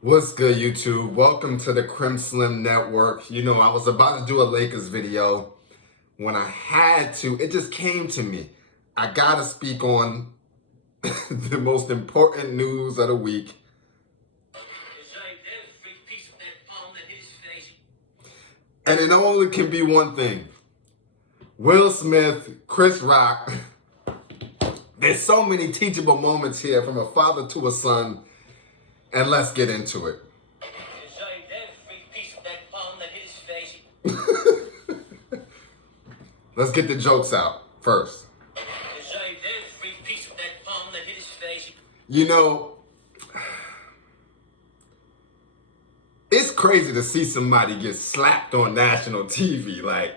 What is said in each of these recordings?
What's good, YouTube? Welcome to the Crim Slim Network. You know, I was about to do a Lakers video. When I had to, it just came to me. I gotta speak on the most important news of the week. And it only can be one thing. Will Smith, Chris Rock. There's so many teachable moments here from a father to a son. And let's get into it. Let's get the jokes out first. You know, it's crazy to see somebody get slapped on national TV. Like,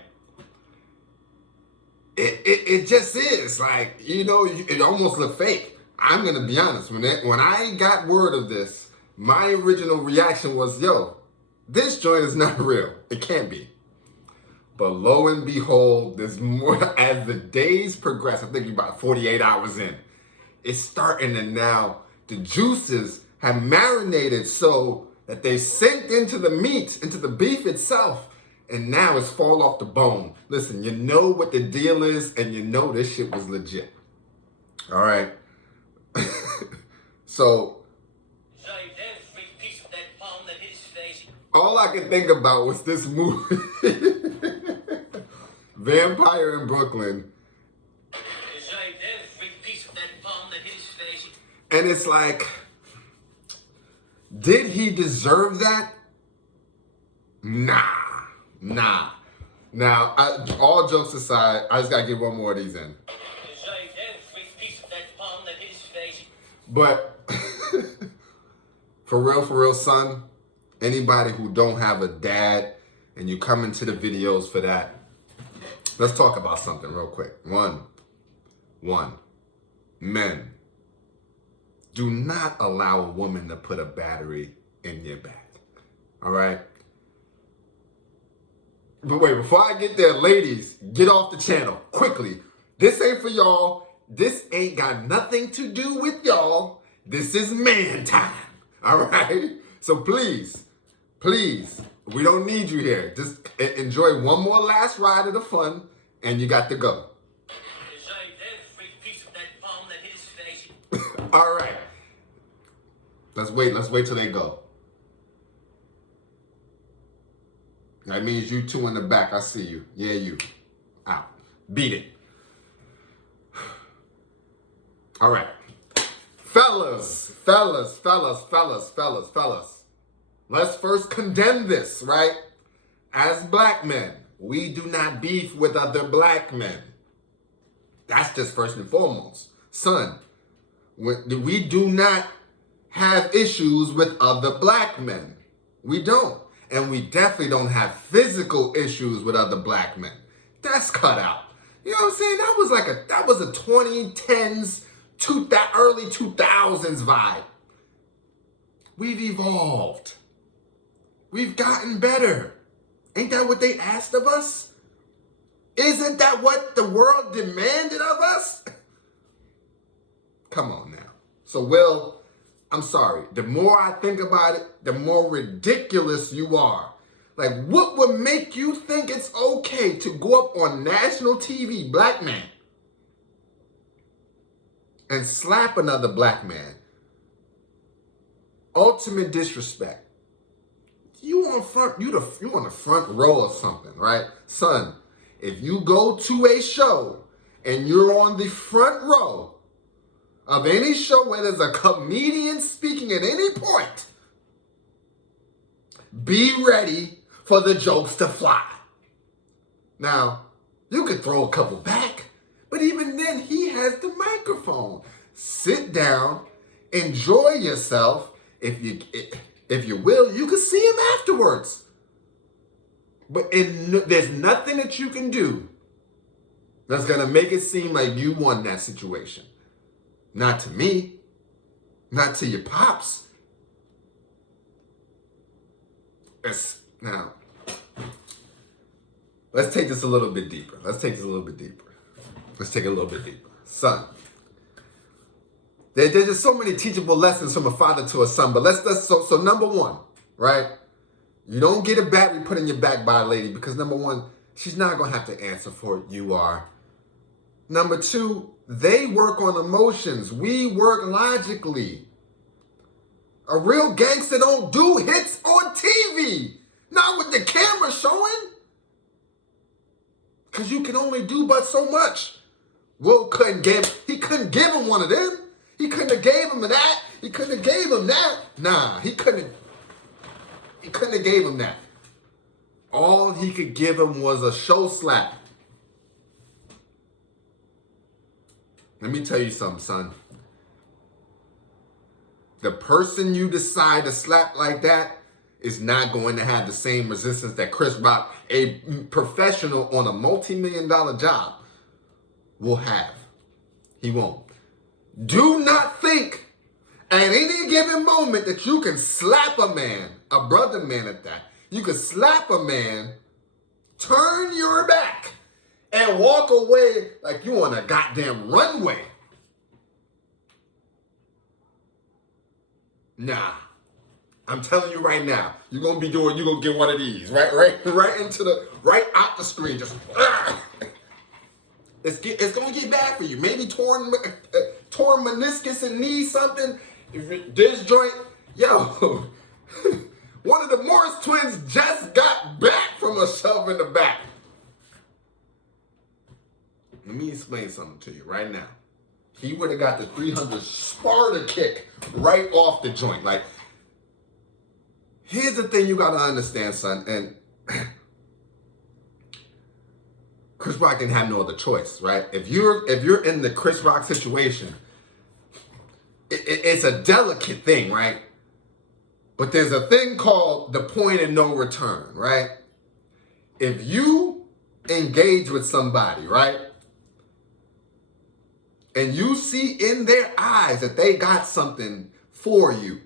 it just is. Like, you know, it almost looked fake. I'm going to be honest. When I got word of this, my original reaction was, yo, this joint is not real. It can't be. But lo and behold, there's more as the days progress. I think you're about 48 hours in. It's starting to now, the juices have marinated so that they sinked into the meat, into the beef itself, and now it's fall off the bone. Listen, you know what the deal is, and you know this shit was legit. All right? So, all I could think about was this movie, Vampire in Brooklyn. And it's like, did he deserve that? Nah. Now, all jokes aside, I just gotta get one more of these in. But for real, son, anybody who don't have a dad and you come into the videos for that, let's talk about something real quick. One, men, do not allow a woman to put a battery in your back. All right? But wait, before I get there, ladies, get off the channel quickly. This ain't for y'all. This ain't got nothing to do with y'all. This is man time. All right? So please, we don't need you here. Just enjoy one more last ride of the fun, and you got to go. All right. Let's wait till they go. That means you two in the back. I see you. Yeah, you. Out. Beat it. All right. Fellas. Let's first condemn this, right? As black men, we do not beef with other black men. That's just first and foremost. Son, we do not have issues with other black men. We don't. And we definitely don't have physical issues with other black men. That's cut out. You know what I'm saying? That was a 2010s, early 2000s vibe. We've evolved. We've gotten better. Ain't that what they asked of us? Isn't that what the world demanded of us? Come on now. So, Will, I'm sorry. The more I think about it, the more ridiculous you are. Like, what would make you think it's okay to go up on national TV, black man, and slap another black man? Ultimate disrespect. You on the front row of something, right? Son, if you go to a show and you're on the front row of any show where there's a comedian speaking at any point, be ready for the jokes to fly. Now, you could throw a couple back, but even then, he has the microphone. Sit down, enjoy yourself. If you will, you can see him afterwards. But there's nothing that you can do that's going to make it seem like you won that situation. Not to me. Not to your pops. Now, let's take this a little bit deeper. Let's take it a little bit deeper. Son, There's just so many teachable lessons from a father to a son. But so number one, right? You don't get a battery put in your back by a lady because number one, she's not gonna have to answer for it. You are. Number two, they work on emotions. We work logically. A real gangster don't do hits on TV. Not with the camera showing. Because you can only do but so much. Will couldn't give him one of them. He couldn't have gave him that. He couldn't have gave him that. Nah, he couldn't have gave him that. All he could give him was a show slap. Let me tell you something, son. The person you decide to slap like that is not going to have the same resistance that Chris Rock, a professional on a multi-million-dollar job, will have. He won't. Do not think at any given moment that you can slap a man, a brother man at that. You can slap a man, turn your back, and walk away like you on a goddamn runway. Nah. I'm telling you right now, you're gonna get one of these, right out the screen, just it's gonna get bad for you. Maybe torn meniscus and knee, something. This joint, yo, one of the Morris twins just got back from a shove in the back. Let me explain something to you right now. He would have got the 300 Sparta kick right off the joint. Like, here's the thing you gotta understand, son, and Chris Rock didn't have no other choice, right? If you're in the Chris Rock situation, it's a delicate thing, right? But there's a thing called the point of no return, right? If you engage with somebody, right, and you see in their eyes that they got something for you,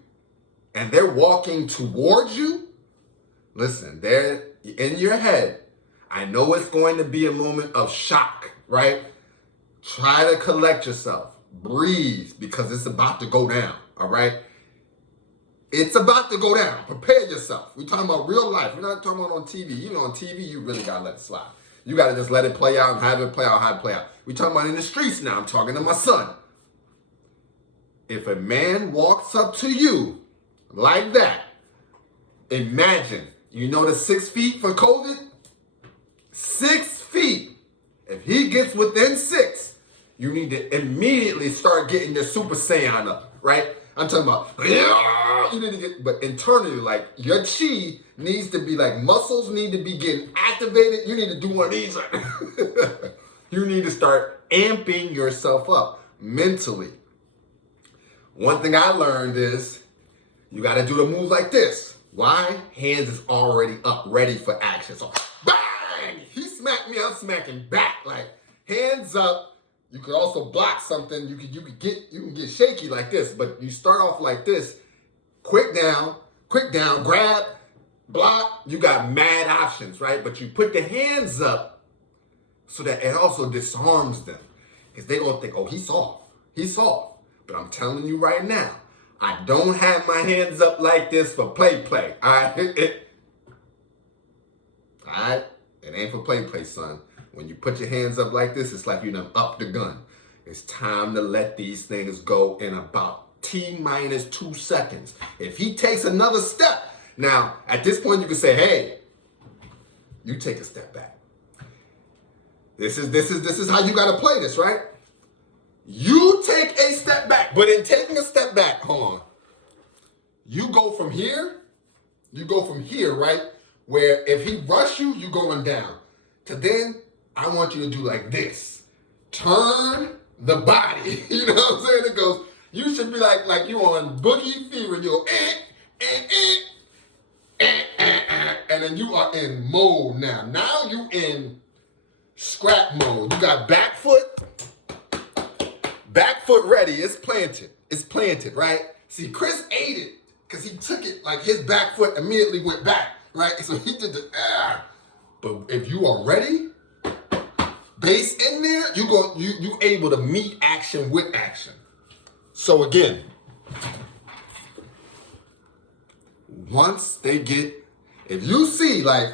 and they're walking towards you, listen, they're in your head. I know it's going to be a moment of shock, right? Try to collect yourself. Breathe, because it's about to go down, all right? It's about to go down. Prepare yourself. We're talking about real life. We're not talking about on TV. You know, on TV, you really got to let it slide. You got to just let it play out and have it play out, have it play out. We're talking about in the streets now. I'm talking to my son. If a man walks up to you like that, imagine, you know the 6 feet for COVID? 6 feet. If he gets within 6, you need to immediately start getting your Super Saiyan up, right? I'm talking about, you need to get, but internally, like, your chi needs to be like, muscles need to be getting activated. You need to do one of these. You need to start amping yourself up mentally. One thing I learned is you got to do a move like this. Why? Hands is already up, ready for action. So, bang! He smacked me, I'm smacking back. Like, hands up. You could also block something. You can get shaky like this, but you start off like this. Quick down, grab, block. You got mad options, right? But you put the hands up so that it also disarms them. Because they're going to think, oh, he's soft. But I'm telling you right now, I don't have my hands up like this for play. All right? All right? It ain't for play, son. When you put your hands up like this, it's like you done upped the gun. It's time to let these things go in about T-minus 2 seconds. If he takes another step, now, at this point, you can say, hey, you take a step back. This is how you got to play this, right? You take a step back, but in taking a step back, hold on. You go from here, right? Where if he rush you, you going down. To then, I want you to do like this. Turn the body. You know what I'm saying? It goes, you should be like you on Boogie Fever. You go, and then you are in mode now. Now you in scrap mode. You got back foot ready. It's planted, right? See, Chris ate it because he took it like his back foot immediately went back, right? So he did the But if you are ready, base in there, you able to meet action with action. So again, once they get, if you see like,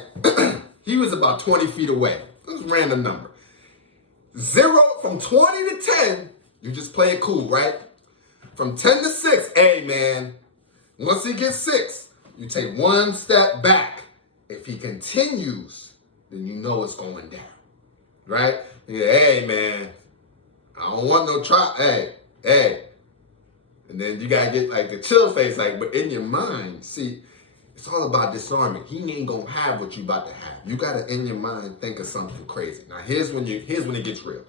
he was about 20 feet away. This is a random number. 0 from 20 to 10, you just play it cool, right? From 10 to 6, hey man, once he gets 6, you take one step back. If he continues, then you know it's going down, right? Yeah, hey man, I don't want no try. Hey. And then you gotta get like the chill face, like, but in your mind, see, it's all about disarming. He ain't gonna have what you about to have. You gotta, in your mind, think of something crazy. Now here's when it gets real.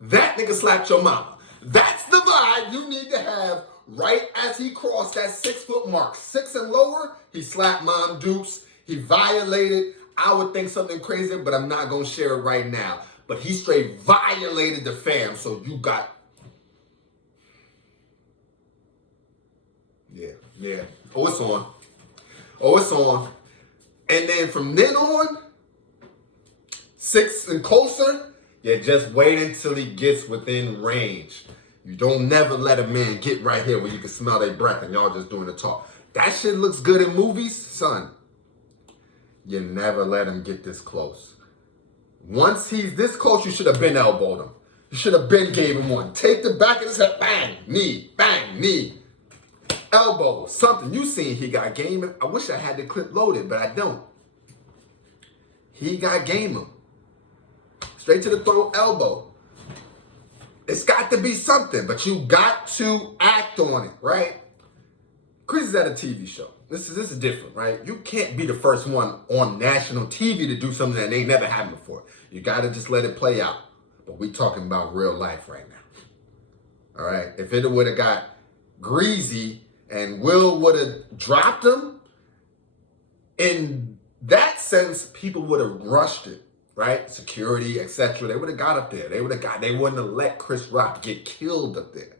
That nigga slapped your mama. That's the vibe you need to have right as he crossed that 6 foot mark. 6 and lower, he slapped Mom Dukes. He violated, I would think something crazy, but I'm not gonna share it right now. But he straight violated the fam, so you got, yeah. Oh, it's on. And then from then on, 6 and closer, you just wait until he gets within range. You don't never let a man get right here where you can smell their breath and y'all just doing the talk. That shit looks good in movies, son. You never let him get this close. Once he's this close, you should have been elbowed him. You should have been gave him one. Take the back of his head, bang, knee. Elbow, something. You seen he got game. I wish I had the clip loaded, but I don't. He got game him. Straight to the throat, elbow. It's got to be something, but you got to act on it, right? Chris is at a TV show. This is different, right? You can't be the first one on national TV to do something that ain't never happened before. You got to just let it play out. But we talking about real life right now. All right? If it would have got greasy and Will would have dropped him, in that sense, people would have rushed it, right? Security, etc. They would have got up there. They wouldn't have let Chris Rock get killed up there.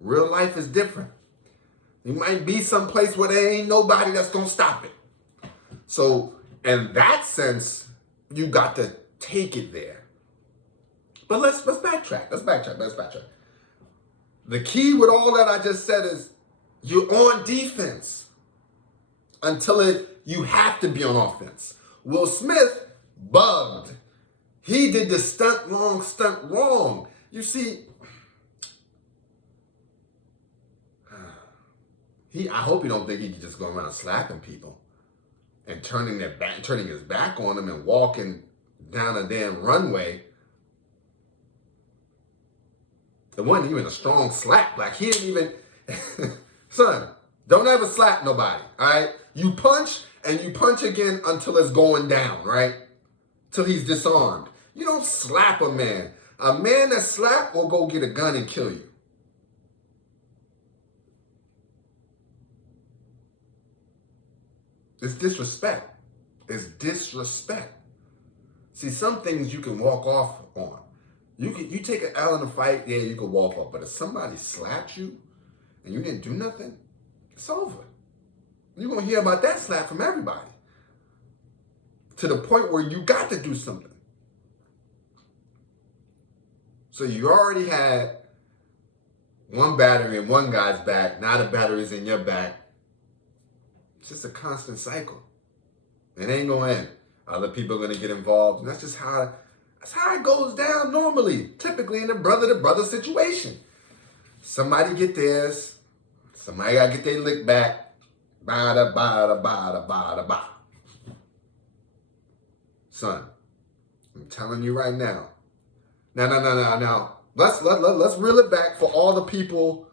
Real life is different. You might be someplace where there ain't nobody that's gonna stop it. So, in that sense, you got to take it there. But let's backtrack. Let's backtrack. The key with all that I just said is you're on defense until you have to be on offense. Will Smith bugged. He did the stunt wrong. You see, I hope you don't think he can just go around slapping people and turning his back on them and walking down a damn runway. It wasn't even a strong slap. Like, he didn't even... Son, don't ever slap nobody, all right? You punch, and you punch again until it's going down, right? Till he's disarmed. You don't slap a man. A man that slap will go get a gun and kill you. It's disrespect. It's disrespect. See, some things you can walk off on. You take an L in a fight, yeah, you can walk off. But if somebody slapped you and you didn't do nothing, it's over. You're going to hear about that slap from everybody. To the point where you got to do something. So you already had one battery in one guy's back. Now the battery's in your back. It's just a constant cycle. It ain't going to end. Other people are going to get involved. And that's how it goes down normally. Typically in a brother-to-brother situation. Somebody get theirs. Somebody got to get their lick back. Bada, bada, bada, bada, bada. Son, I'm telling you right now. Now. Let's reel it back for all the people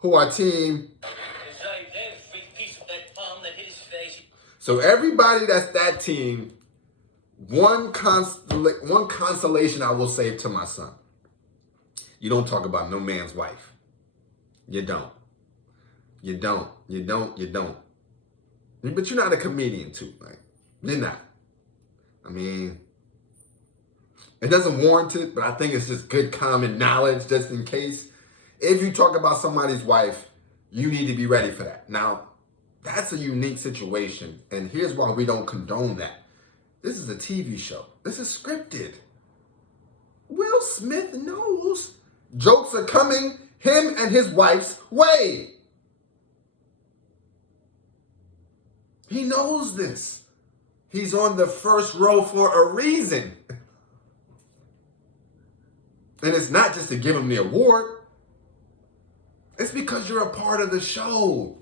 who are team. So everybody that's that team, one consolation I will say to my son. You don't talk about no man's wife. You don't. But you're not a comedian too, right? You're not. I mean, it doesn't warrant it, but I think it's just good common knowledge just in case. If you talk about somebody's wife, you need to be ready for that. Now, that's a unique situation, and here's why we don't condone that. This is a TV show. This is scripted. Will Smith knows Jokes are coming him and his wife's way. He knows this. He's on the first row for a reason. And it's not just to give him the award. It's because you're a part of the show.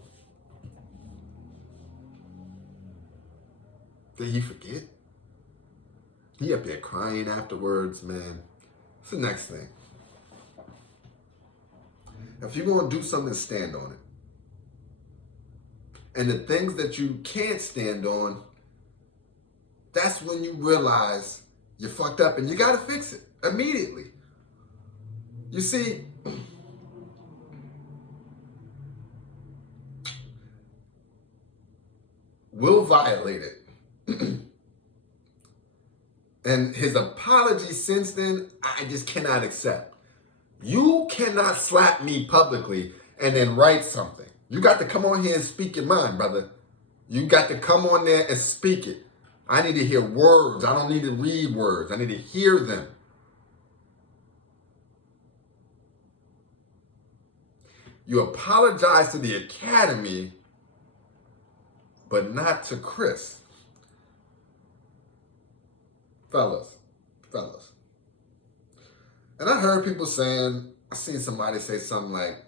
Did he forget? He up there crying afterwards, man. What's the next thing? If you're going to do something, stand on it. And the things that you can't stand on, that's when you realize you fucked up and you got to fix it immediately. You see, Will violated. And his apology since then, I just cannot accept. You cannot slap me publicly and then write something. You got to come on here and speak your mind, brother. You got to come on there and speak it. I need to hear words. I don't need to read words. I need to hear them. You apologize to the Academy, but not to Chris. Fellas. And I heard people saying, I seen somebody say something like,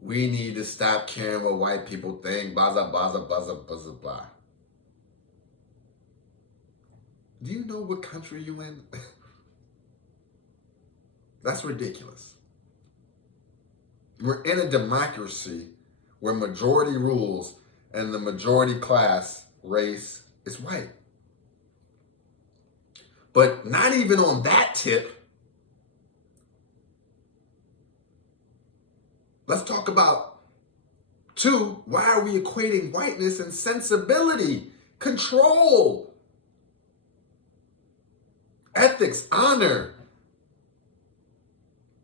we need to stop caring what white people think, blah, blah, blah, blah, blah, blah, blah. Do you know what country you in? That's ridiculous. We're in a democracy where majority rules and the majority class race is white. But not even on that tip. Let's talk about, two, why are we equating whiteness and sensibility, control, ethics, honor,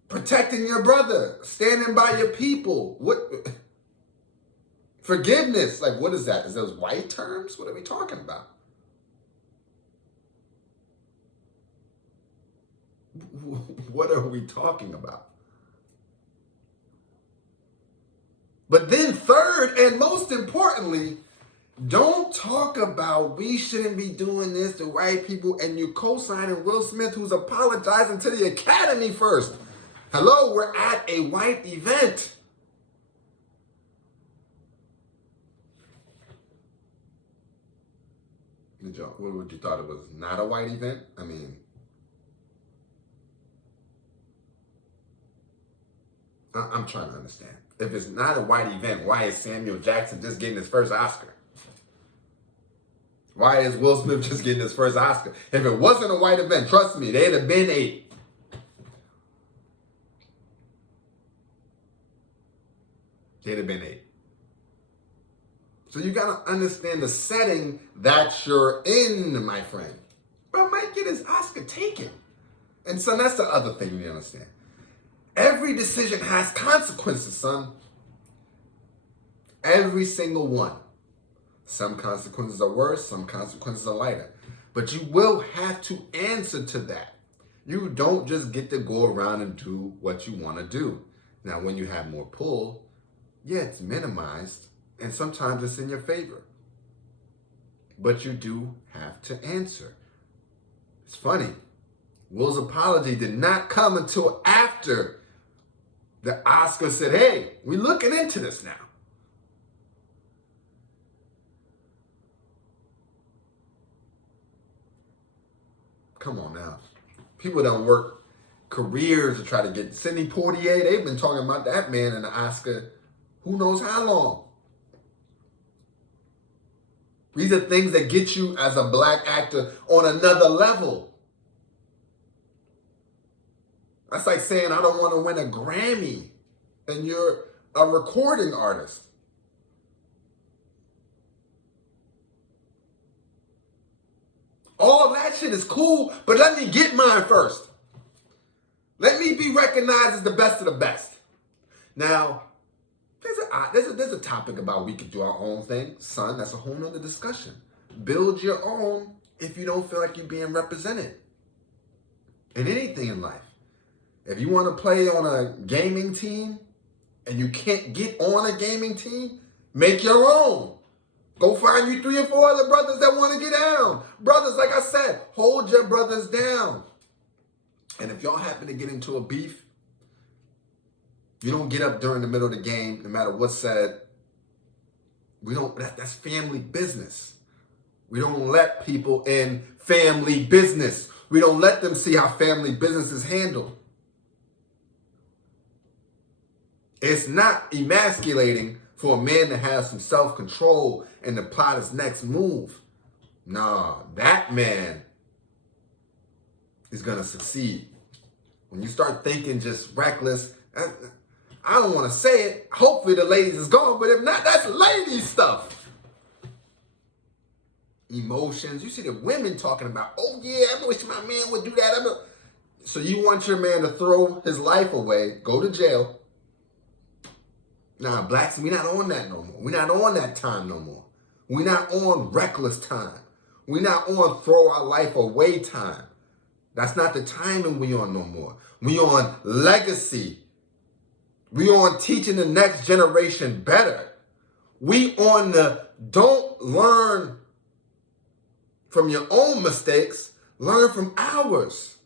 protecting your brother, standing by your people, forgiveness, like what is that? Is those white terms? What are we talking about? What are we talking about? But then third, and most importantly, don't talk about we shouldn't be doing this to white people and you co-signing Will Smith who's apologizing to the Academy first. Hello, we're at a white event. What would you thought it was not a white event? I mean, I'm trying to understand. If it's not a white event, why is Samuel Jackson just getting his first Oscar? Why is Will Smith just getting his first Oscar? If it wasn't a white event, trust me, they'd have been 8. They'd have been 8. So you got to understand the setting that you're in, my friend. Bro might get his Oscar taken. And son, that's the other thing you understand. Every decision has consequences, son. Every single one. Some consequences are worse, some consequences are lighter. But you will have to answer to that. You don't just get to go around and do what you want to do. Now, when you have more pull, yeah, it's minimized, and sometimes it's in your favor. But you do have to answer. It's funny. Will's apology did not come until after the Oscar said, hey, we're looking into this now. Come on now. People don't work careers to try to get Sidney Poitier. They've been talking about that man in the Oscar who knows how long. These are things that get you as a black actor on another level. That's like saying I don't want to win a Grammy and you're a recording artist. All that shit is cool, but let me get mine first. Let me be recognized as the best of the best. Now, there's a topic about we could do our own thing. Son, that's a whole nother discussion. Build your own if you don't feel like you're being represented in anything in life. If you want to play on a gaming team and you can't get on a gaming team, make your own. Go find you 3 or 4 other brothers that want to get down. Brothers, like I said, hold your brothers down. And if y'all happen to get into a beef, you don't get up during the middle of the game, no matter what's said. That's family business. We don't let people in family business. We don't let them see how family business is handled. It's not emasculating for a man to have some self-control and to plot his next move. Nah, that man is going to succeed. When you start thinking just reckless, I don't want to say it. Hopefully the ladies is gone, but if not, that's lady stuff. Emotions. You see the women talking about, oh yeah, I wish my man would do that. So you want your man to throw his life away, go to jail. Nah, blacks, we not on that no more. We not on that time no more. We not on reckless time. We not on throw our life away time. That's not the timing we on no more. We on legacy. We on teaching the next generation better. We on the don't learn from your own mistakes, learn from ours.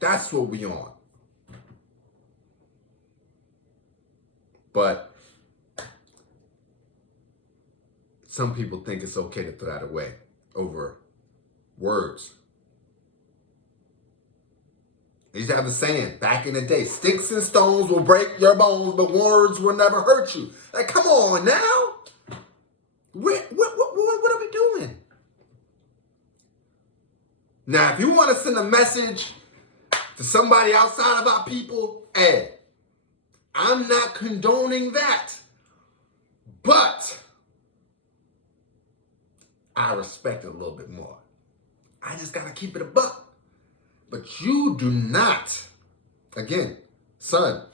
That's what we on. But some people think it's okay to throw that away over words. They used to have a saying back in the day, sticks and stones will break your bones, but words will never hurt you. Like, come on now. What are we doing? Now, if you want to send a message to somebody outside of our people, hey, I'm not condoning that. But I respect it a little bit more. I just got to keep it a buck. But you do not, again, son,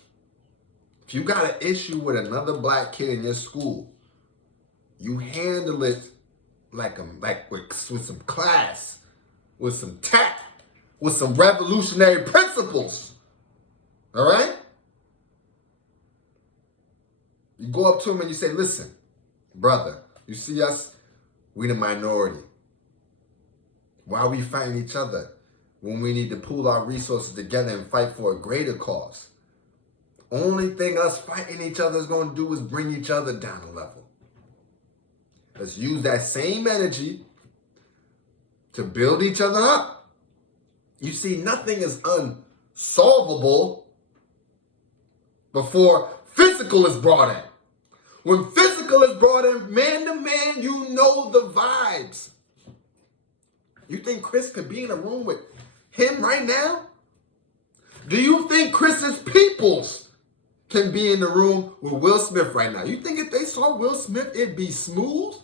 if you got an issue with another black kid in your school, you handle it with some class, with some tact, with some revolutionary principles. All right? You go up to him and you say, listen, brother, you see us? We the minority. Why are we fighting each other when we need to pool our resources together and fight for a greater cause? Only thing us fighting each other is going to do is bring each other down a level. Let's use that same energy to build each other up. You see, nothing is unsolvable before physical is brought in. When physical is brought in, man to man, you know the vibes. You think Chris could be in a room with him right now? Do you think Chris's peoples can be in the room with Will Smith right now? You think if they saw Will Smith, it'd be smooth?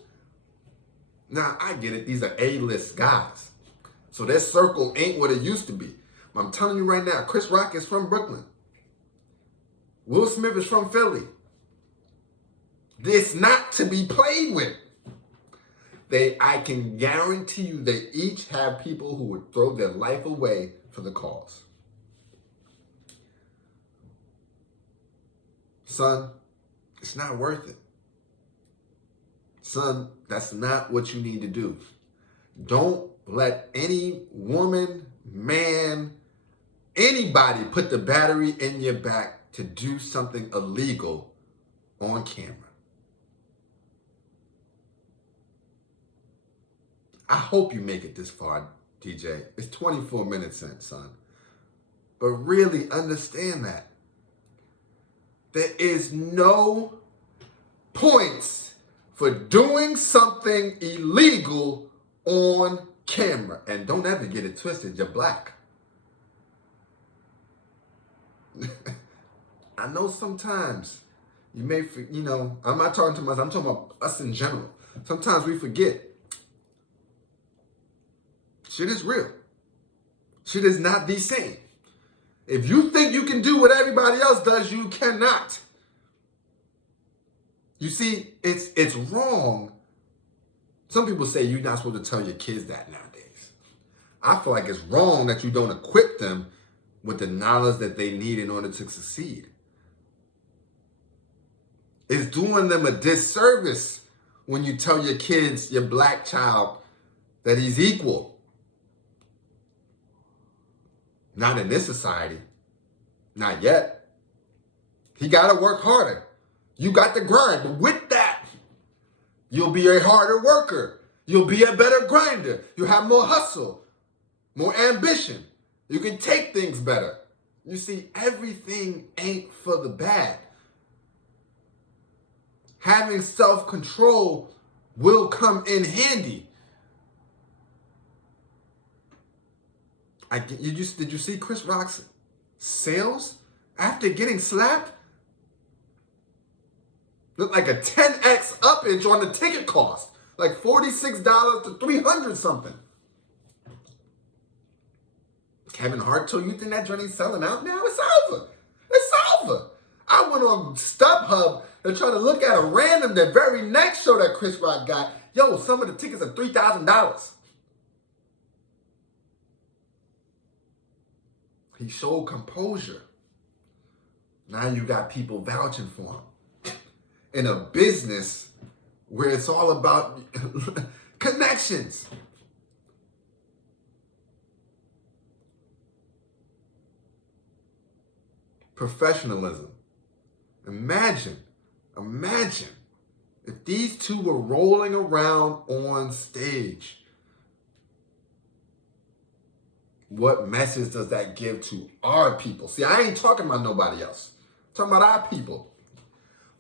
Now, I get it. These are A-list guys. So their circle ain't what it used to be. I'm telling you right now, Chris Rock is from Brooklyn. Will Smith is from Philly. It's not to be played with. I can guarantee you they each have people who would throw their life away for the cause. Son, it's not worth it. Son, that's not what you need to do. Don't let any woman, man, anybody put the battery in your back to do something illegal on camera. I hope you make it this far, DJ. It's 24 minutes in, son. But really understand that. There is no points for doing something illegal on camera. And don't ever get it twisted, you're black. I know sometimes you may, I'm not talking to myself, I'm talking about us in general. Sometimes we forget. Shit is real. Shit is not the same. If you think you can do what everybody else does, you cannot. You see, it's wrong. Some people say you're not supposed to tell your kids that nowadays. I feel like it's wrong that you don't equip them with the knowledge that they need in order to succeed. It's doing them a disservice when you tell your kids, your black child, that he's equal. Not in this society. Not yet. He got to work harder. You got to grind. But with that, you'll be a harder worker. You'll be a better grinder. You'll have more hustle, more ambition. You can take things better. You see, everything ain't for the bad. Having self-control will come in handy. Did you see Chris Rock's sales after getting slapped? Looked like a 10x upage on the ticket cost. Like $46 to $300 something. Kevin Hart told you think that joint ain't selling out now? It's over. It's over. I went on StubHub and tried to look at a random the very next show that Chris Rock got. Yo, some of the tickets are $3,000. He showed composure. Now you got people vouching for him. In a business where it's all about connections. Professionalism. Imagine if these two were rolling around on stage. What message does that give to our people? See, I ain't talking about nobody else. I'm talking about our people.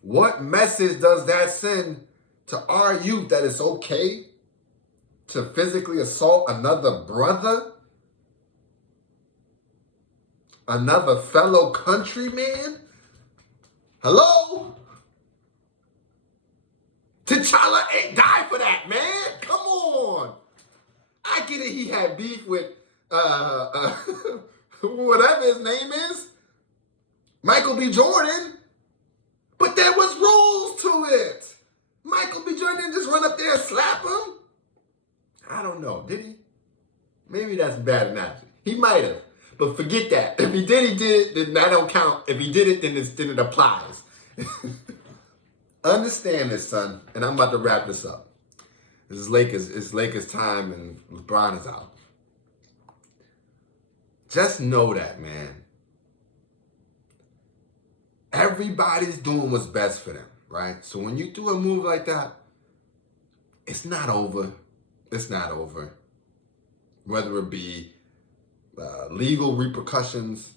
What message does that send to our youth that it's okay to physically assault another brother? Another fellow countryman? Hello? T'Challa ain't die for that, man. Come on. I get it, he had beef with whatever his name is, Michael B. Jordan, but there was rules to it. Michael B. Jordan didn't just run up there and slap him. I don't know, did he? Maybe that's a bad analogy. He might have, but forget that. If he did, he did, then that don't count. If he did it, then it applies. Understand this, son, and I'm about to wrap this up. This is Lakers time and LeBron is out. Just know that, man. Everybody's doing what's best for them, right? So when you do a move like that, it's not over. It's not over. Whether it be legal repercussions,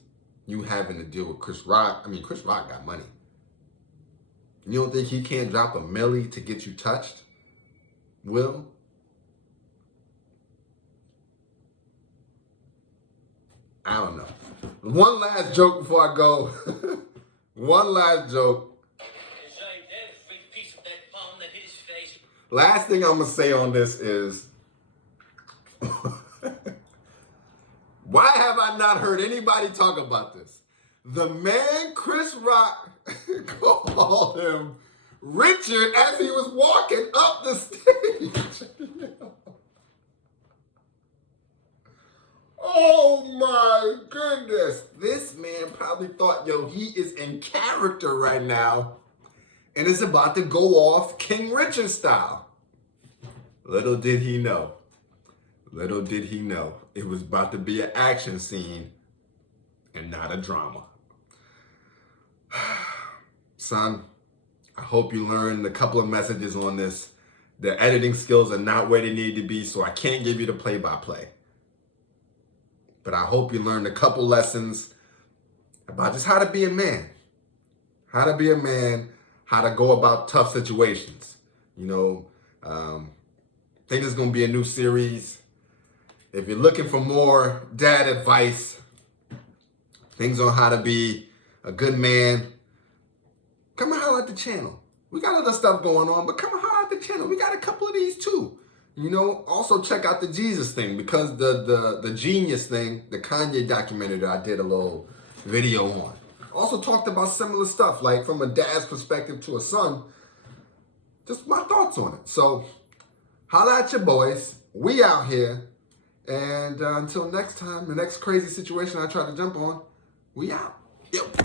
you having to deal with Chris Rock. I mean, Chris Rock got money. You don't think he can't drop $1 million to get you touched? Will? I don't know. One last joke before I go. One last joke. Last thing I'm going to say on this is, why have I not heard anybody talk about this? The man Chris Rock called him Richard as he was walking up the stage. Oh my goodness. This man probably thought, yo, he is in character right now and is about to go off King Richard style. Little did he know. Little did he know. It was about to be an action scene and not a drama. Son, I hope you learned a couple of messages on this. The editing skills are not where they need to be, so I can't give you the play-by-play. But I hope you learned a couple lessons about just how to be a man. How to be a man, how to go about tough situations. You know, I think there's going to be a new series. If you're looking for more dad advice, things on how to be a good man, come and holler at the channel. We got other stuff going on, but come and holler at the channel. We got a couple of these too. You know, also check out the Jesus thing, because the Genius thing, the Kanye documentary that I did a little video on, also talked about similar stuff, like from a dad's perspective to a son. Just my thoughts on it. So, holla at your boys. We out here. And until next time, the next crazy situation I try to jump on, we out. Yep.